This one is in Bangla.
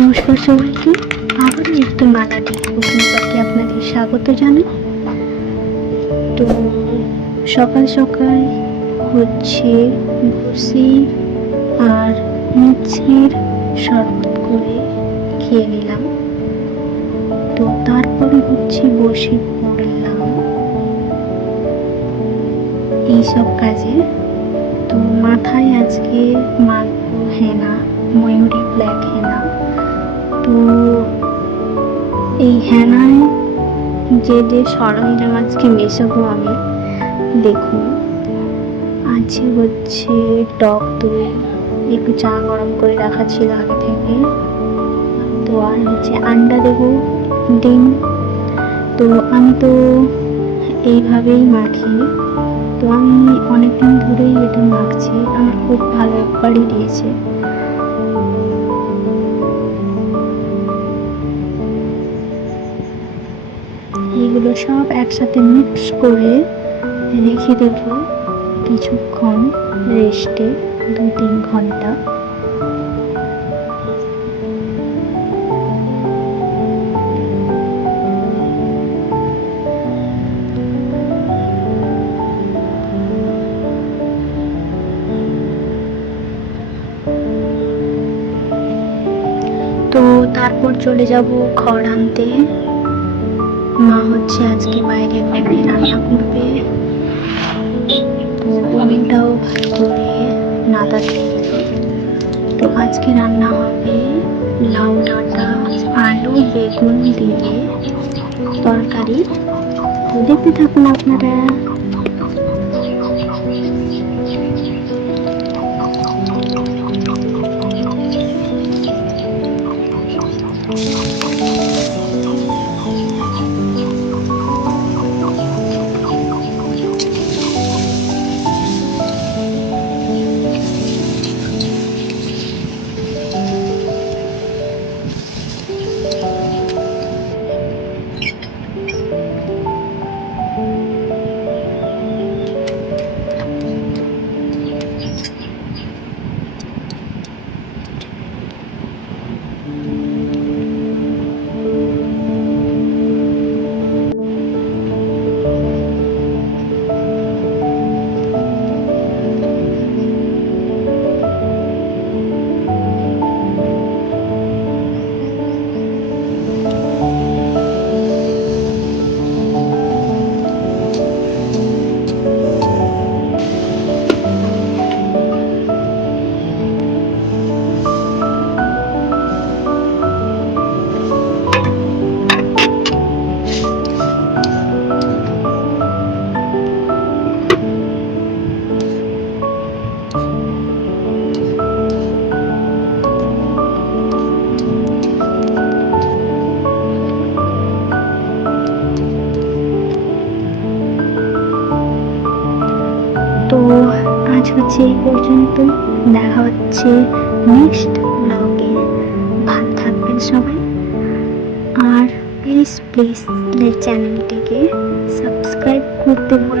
নমস্কার সবাইকে, আবারও একটি মালাটি কুকিং ব্লগে আপনাদের স্বাগত জানাই। তো সকাল সকাল হচ্ছে বসি আর মিষ্টির শরবত করে খেয়ে নিলাম। তো তারপরে হচ্ছে বসে পড়লাম এইসব কাজে। তো মাথায় আজকে মাখবো হেনা, ময়ূরী ব্ল্যাক হেনা। তো এই হেনায় যে যে সরঞ্জাম আজকে মেশাবো আমি, দেখুন আছে হচ্ছে টক দই, একটু চা গরম করে রাখা ছিল আগে থেকে। তো আর হচ্ছে আন্ডা দেবো, ডিম। তো আমি তো এইভাবেই মাখি, তো আমি অনেকদিন ধরেই এটা মাখছি, আমার খুব ভালো একবারই দিয়েছে। এগুলো সব একসাথে মিক্স করে রেখে দেব কিছুক্ষণ রেস্টে, 2-3 ঘন্টা। তো তারপর চলে যাব খড় আনতে। মা হচ্ছে আজকে বাইরে বাইরে রান্না করবে, তো ওভেনটাও ভালো করে নাড়া দিয়ে। তো আজকে রান্না হবে লাউ ডাঁটা, আলু বেগুন দিয়ে তরকারি। তো দেখতে থাকুন আপনারা। তো আজ হচ্ছে এই পর্যন্ত, দেখা হচ্ছে নেক্সট ব্লগে। ভালো থাকবেন সবাই, আর প্লিজ চ্যানেলটিকে সাবস্ক্রাইব করতে ভুলবেন